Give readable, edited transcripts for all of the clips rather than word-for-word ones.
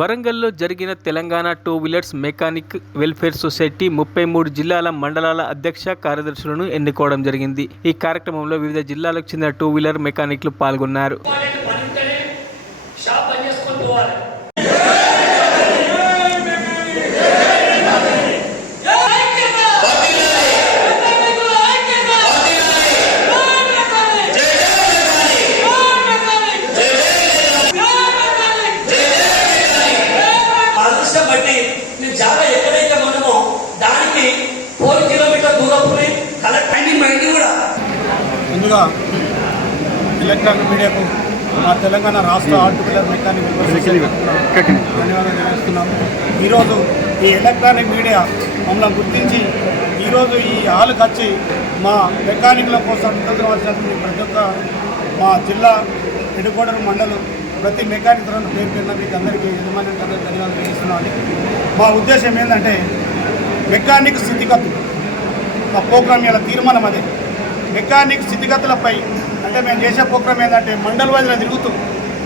వరంగల్లో జరిగిన Telangana two wheelers mechanic welfare society 33 జిల్లాల మండలాల అధ్యక్ష కార్యదర్శులను ఎన్నుకోవడం జరిగింది. ఈ కార్యక్రమంలో వివిధ జిల్లాలకు చెందిన టూ వీలర్ మెకానిక్లు పాల్గొన్నారు. జాగా ఎక్కడైతే మనమో దానికి 4 కిలోమీటర్ దూరంలోనే కలెక్ట్ మైండ్ కూడా. ముందుగా ఎలక్ట్రానిక్ మీడియాకు మా తెలంగాణ రాష్ట్ర ఆటో వీలర్ మెకానిక్ ధన్యవాదాలు తెలియజేస్తున్నాము. ఈరోజు ఈ ఎలక్ట్రానిక్ మీడియా మమ్మల్ని గుర్తించి ఈరోజు ఈ హాల్కి వచ్చి మా మెకానిక్ల కోసం ముందుకు ప్రతి ఒక్క మా జిల్లా హెడ్‌క్వార్టర్ మండలం ప్రతి మెకానిక్ తరఫున పేరు మీకు అందరికీ ధన్యవాదాలు తెలియజేస్తున్నాను. మా ఉద్దేశం ఏంటంటే మెకానిక్ స్థితిగతులు మా ప్రోగ్రామ్ ఇలా తీర్మానం అదే. మెకానిక్ స్థితిగతులపై అంటే మేము చేసే ప్రోగ్రామ్ ఏంటంటే మండల వైద్యులు తిరుగుతూ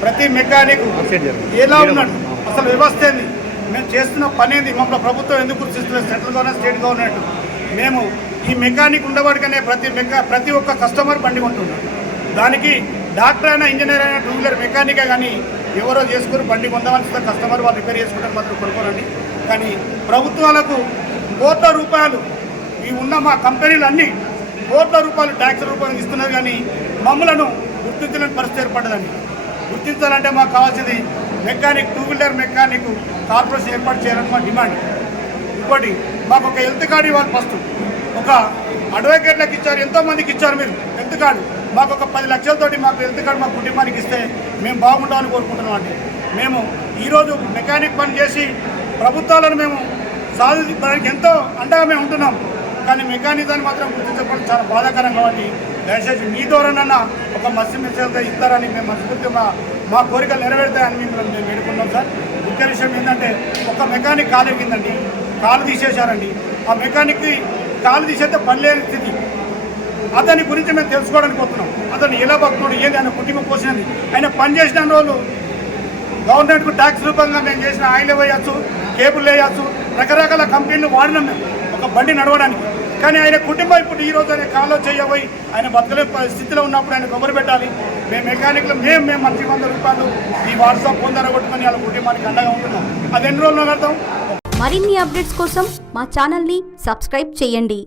ప్రతి మెకానిక్ ఎలా ఉన్నాడు, అసలు వ్యవస్థ ఏంది, మేము చేస్తున్న పని ఏంది, మమ్మల్ని ప్రభుత్వం ఎందుకు గుర్తిస్తుంది, సెంట్రల్ గవర్నమెంట్ స్టేట్ గవర్నమెంట్. మేము ఈ మెకానిక్ ఉండబడికనే ప్రతి ఒక్క కస్టమర్ బండి కొంటున్నాడు. దానికి డాక్టర్ అయినా ఇంజనీర్ అయినా టూ వీలర్ మెకానికే కానీ ఎవరో చేసుకుని బండి కొందామని కస్టమర్ వాళ్ళు రిపేర్ చేసుకుంటారు మాత్రం కొనుక్కోరండి. కానీ ప్రభుత్వాలకు కోట్ల రూపాయలు ఈ ఉన్న మా కంపెనీలు అన్నీ కోట్ల రూపాయలు ట్యాక్స్ రూపాయలు ఇస్తున్నారు. కానీ మమ్మలను గుర్తించలేని పరిస్థితి ఏర్పడ్డదండి. గుర్తించాలంటే మాకు కావాల్సింది mechanic two wheeler mechanic corporation ఏర్పాటు చేయాలని మా డిమాండ్. ఇంకోటి మాకు ఒక హెల్త్ కార్డు ఇవ్వాలి. ఫస్ట్ ఒక అడ్వకేట్లకు ఇచ్చారు, ఎంతోమందికి ఇచ్చారు మీరు హెల్త్ కార్డు. మాకు ఒక 10 లక్షలతోటి మాకు హెల్త్ కార్డు మా కుటుంబానికి ఇస్తే మేము బాగుంటామని కోరుకుంటున్నాం. అండి మేము ఈరోజు మెకానిక్ పని చేసి ప్రభుత్వాలను మేము సాధించడానికి ఎంతో అండగా మేము ఉంటున్నాం. కానీ మెకానిజాన్ని మాత్రం గుర్తించకపోవడం చాలా బాధాకరం. కాబట్టి దయచేసి మీ ద్వారానన్నా ఒక మెసేజ్ ఇస్తారని మేము మనస్ఫూర్తిగా మా కోరికలు నెరవేరుతాయని మేము వేడుకున్నాం సార్. ముఖ్య విషయం ఏంటంటే ఒక మెకానిక్ కాలు ఎక్కిందండి, కాలు తీసేశారండి. ఆ మెకానిక్కి కాలు తీసేస్తే పని లేని స్థితి. అతని గురించి మేము తెలుసుకోవడానికి పోతున్నాం. అతను ఎలా బతుకున్నాడు, ఏది ఆయన కుటుంబం పోసినది, ఆయన పని చేసిన రోజులు గవర్నమెంట్కు ట్యాక్స్ రూపంగా మేము చేసిన ఆయిల్ వేయచ్చు, కేబుల్ వేయచ్చు, రకరకాల కంపెనీలు వాడినాం మేము ఒక బండి నడవడానికి. కానీ ఆయన కుటుంబం ఇప్పుడు ఈరోజు ఆయన కాలో చేయబోయి ఆయన బతకలే స్థితిలో ఉన్నప్పుడు ఆయన కొబ్బరి పెట్టాలి. మేము మెకానిక్లు మేము మంచి 100 రూపాయలు ఈ వాట్సాప్ పొందరగొట్టుకొని వాళ్ళ కుటుంబానికి అండగా ఉంటున్నాం. అది ఎన్ని రోజుల్లో కడతాం. మరిన్ని అప్డేట్స్ కోసం మా ఛానల్ని సబ్స్క్రైబ్ చేయండి.